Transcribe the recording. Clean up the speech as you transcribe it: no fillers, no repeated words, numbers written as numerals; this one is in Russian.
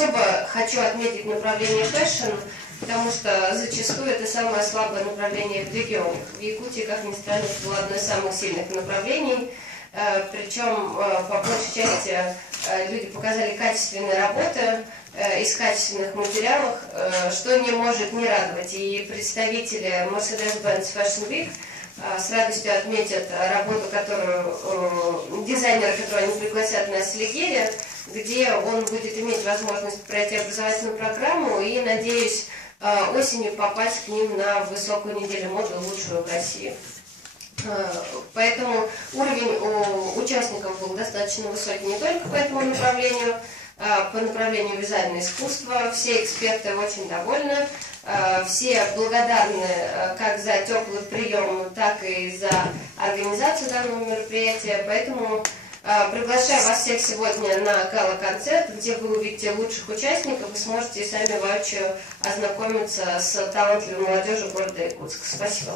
Особо хочу отметить направление фэшн, потому что зачастую это самое слабое направление в регионе. В Якутии, как ни странно, это было одно из самых сильных направлений. Причем, по большей части, люди показали качественные работы из качественных материалов, что не может не радовать. И представители Mercedes-Benz Fashion Week с радостью отметят работу, дизайнера, которого они пригласят на Селигере, где он будет иметь возможность пройти образовательную программу и, надеюсь, осенью попасть к ним на высокую неделю моды, лучшую в России. Поэтому уровень у участников был достаточно высокий не только по этому направлению, по направлению вязальное искусство. Все эксперты очень довольны, все благодарны как за теплый прием, так и за организацию данного мероприятия. Поэтому приглашаю вас всех сегодня на гала-концерт, где вы увидите лучших участников и сможете сами воочию ознакомиться с талантливой молодежью города Якутска. Спасибо.